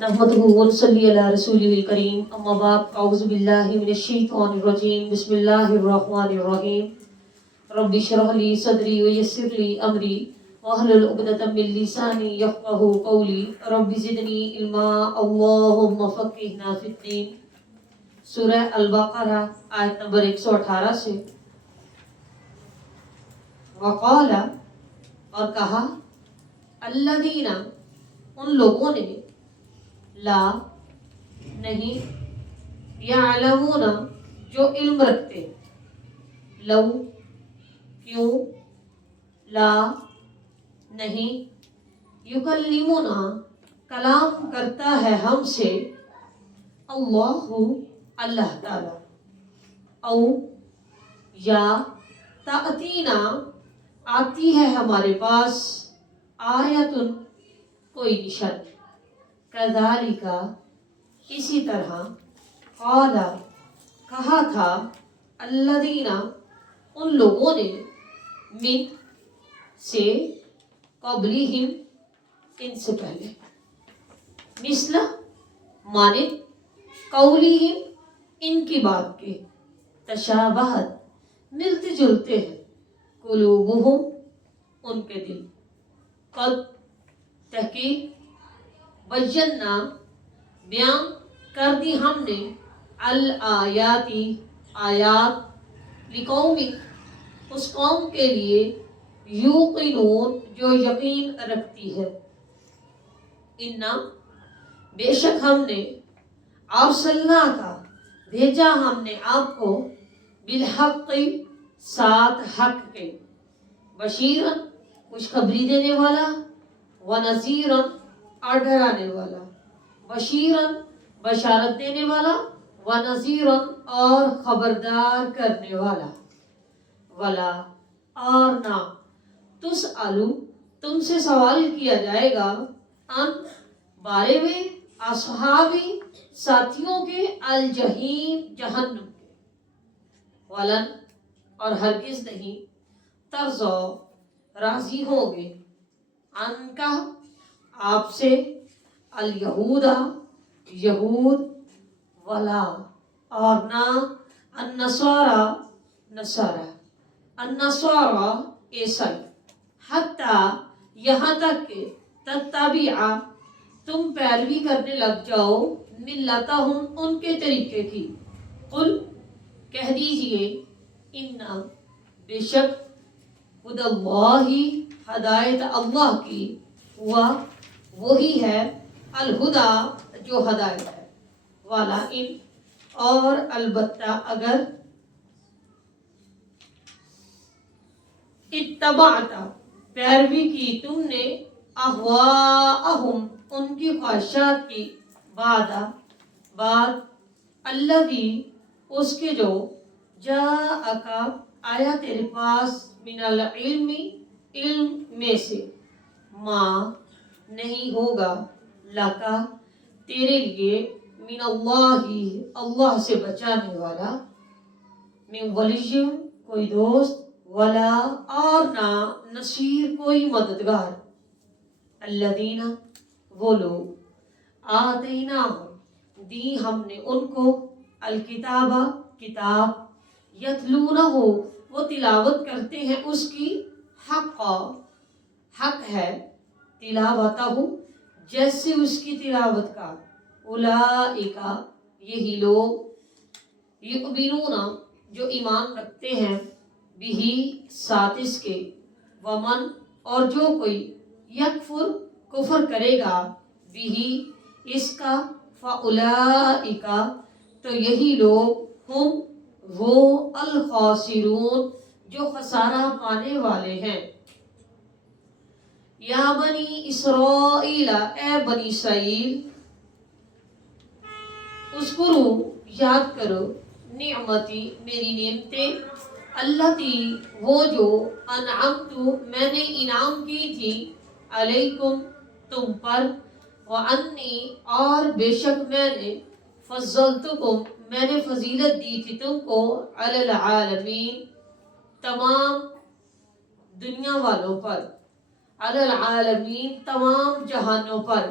نحمده ونصلي على رسوله الكريم اما بعد اعوذ بالله من الشيطان الرجيم بسم الله الرحمن الرحيم رب اشرح لي صدري ويسر لي امري واحلل عقدة من لساني يفقهوا قولي رب زدني علما اللهم فقهنا في الدين. سورہ البقرہ آیت نمبر 118 سے وقال اور کہا الذین ان لوگوں نے لا نہیں یعلمون جو علم رکھتے لو کیوں لا نہیں یکلمنا کلام کرتا ہے ہم سے اللہ اللہ تعالی او یا تأتینا آتی ہے ہمارے پاس آیتن کوئی نشان کذالک اسی طرح قال کہا تھا الذین ان لوگوں نے من سے قبلہم ان سے پہلے مثل مانند قولہم ان کی بات کے تشابہت ملتے جلتے ہیں قلوبہم ان کے دل قد تحقیق بینا بیان کر دی ہم نے الآیاتی آیات لقوم اس قوم کے لیے یوقنون جو یقین رکھتی ہے انا بے شک ہم نے ارسلنا کا بھیجا ہم نے آپ کو بالحق ساتھ حق کے بشیرن خوشخبری دینے والا ونذیرن اور ڈرانے والا بشیرن بشارت دینے والا ونذیرن اور خبردار کرنے والا ولا اور نہ تسألو تم سے سوال کیا جائے گا ان بارے میں اصحابی ساتھیوں کے الجحیم جہنم کے ولن اور ہرگز نہیں ترضو راضی ہوں گے ان کا آپ سے الیہودا یہود ولا اور نہ النصارى نصارى النصارى عیسائی حتیٰ یہاں تک کہ تتبع تم پیروی کرنے لگ جاؤ ملتہم ان کے طریقے کی قل کہہ دیجئے ان بے شک ہدی اللہ ہدایت اللہ کی ہوا وہی ہے الہدا جو ہدایت ہے والا ان اور البتہ اگر اتبعت پیروی کی تم نے اہواءہم ان کی خواہشات کی بعد الذی اس کے جو جاءک آیا تیرے پاس من العلم علم میں سے ما نہیں ہوگا لکا تیرے لیے من اللہ اللہ سے بچانے والا من ولی کوئی دوست ولا اور نہ نصیر کوئی مددگار الذین وہ لوگ آتینا دی ہم نے ان کو الکتاب کتاب یتلونہ وہ تلاوت کرتے ہیں اس کی حق ہے تلاوتہ جیسے اس کی تلاوت کا اولئک یہی لوگ یؤمنون جو ایمان رکھتے ہیں بہی ساتھ اس کے ومن اور جو کوئی یکفر کفر کرے گا بہی اس کا فاولئک تو یہی لوگ ہم وہ الخاسرون جو خسارہ پانے والے ہیں یا بنی اسرائیل اے بنی اسرائیل اذکرو یاد کرو نعمتی میری نعمتیں اللتی وہ جو انعمت میں نے انعام کی تھی علیکم تم پر وانی اور بے شک میں نے فضلتکم میں نے فضیلت دی تھی تم کو علی العالمین تمام دنیا والوں پر علی العالمین تمام جہانوں پر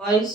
22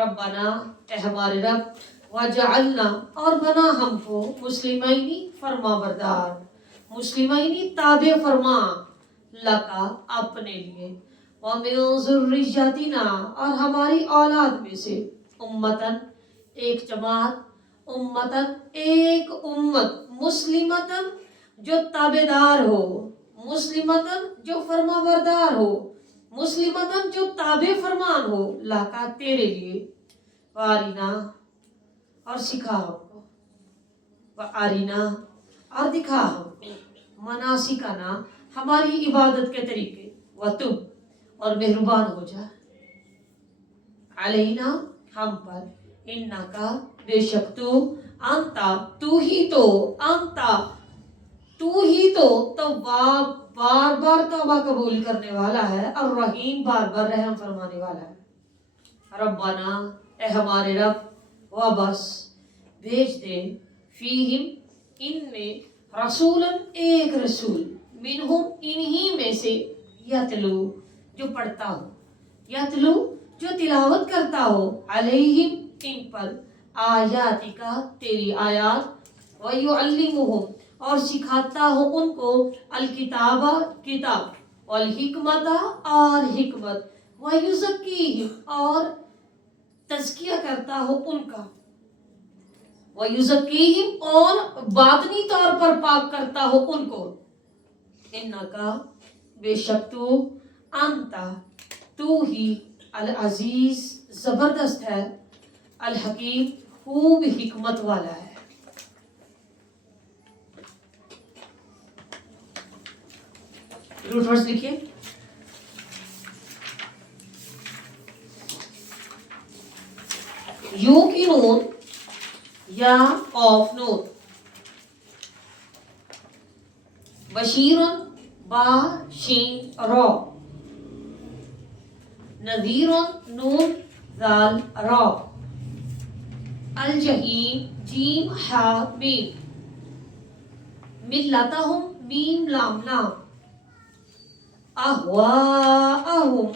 ربنا اے ہمارے رب وجعلنا اور بنا ہم کو مسلمینی فرما بردار مسلمینی تابع فرما لکا اپنے لیے ومن ذریتنا اور ہماری اولاد میں سے امتن ایک جماعت امتن ایک امت مسلمتن جو تابعدار ہو مسلمتن جو فرما بردار ہو مسلمتن جو تابع فرمان ہو لاکا تیرے لیے وارینا اور سکھا ہم کو وارینا اور دکھا ہم کو مناسکنا ہماری عبادت کے طریقے وتب اور مہربان ہو جا علینا ہم پر انکا بے شک تو انتا تو ہی تو تواب بار بار توبہ قبول کرنے والا ہے اور رحیم بار بار رحم فرمانے والا ہے ربنا اے ہمارے رب وبس بھیج دے فیہم ان میں رسولاً ایک رسول منہم انہی میں سے یتلو جو پڑھتا ہو یتلو جو تلاوت کرتا ہو علیہم ان پر آیاتی کا تیری آیات ویعلمہم اور سکھاتا ہو ان کو الکتاب کتاب والحکمت اور حکمت ویزکیہم اور تزکیہ کرتا ہو ان کا ویزکیہم اور باطنی طور پر پاک کرتا ہو ان کو انکا بے شک تو انتا تو ہی العزیز زبردست ہے الحکیم خوب حکمت والا ہے روٹ ورڈز لکھیے یو کی نون یا قاف نون بشیرن با شین را نذیرن نون ذال را الجحیم جیم ہا میم ملتہم میم لام لام اہواءہم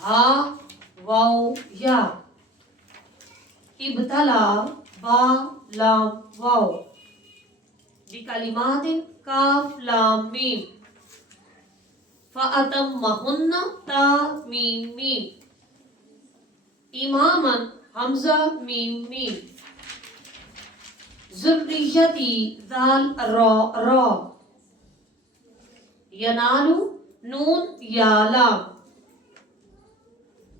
ہا واو یا ابتلا با لام واو بکلمات کاف لام میم فأتمہن تا میم میم اماما حمزہ میم میم ذریتی ذال را را ینالو نون یا لام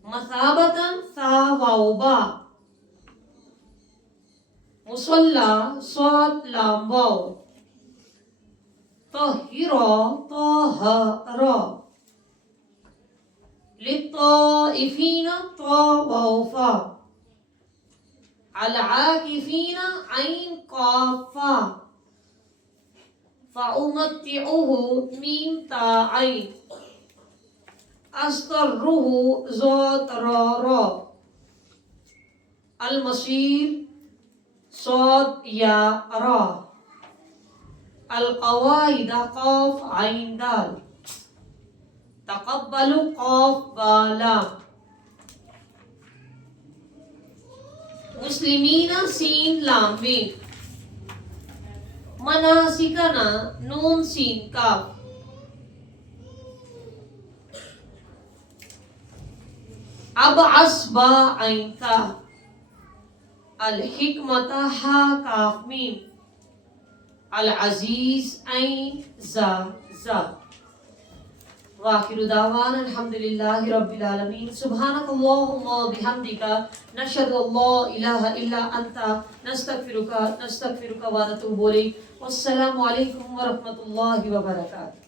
مثابتاً سا واو با مصلى صاد لام واو طهرا طهرا للطائفين طا واو فا العاكفين عين قاف فا فأمتعه ميم تا عين أستره ذات را را المصير صاد یا را القواعد قاف عین دال تقبل قاف با لام مسلمین سین لام میم مناسکنا نون سین کاف ابعث با عین کاف الحکمت ہا کاف میم العزیز عین زا زا وآخر دعوانا الحمدللہ رب العالمین سبحانک اللہم و بحمدک نشہد ان لا الہ الا انت نستغفرک و نتوب الیک والسلام علیکم ورحمۃ اللہ وبرکاتہ.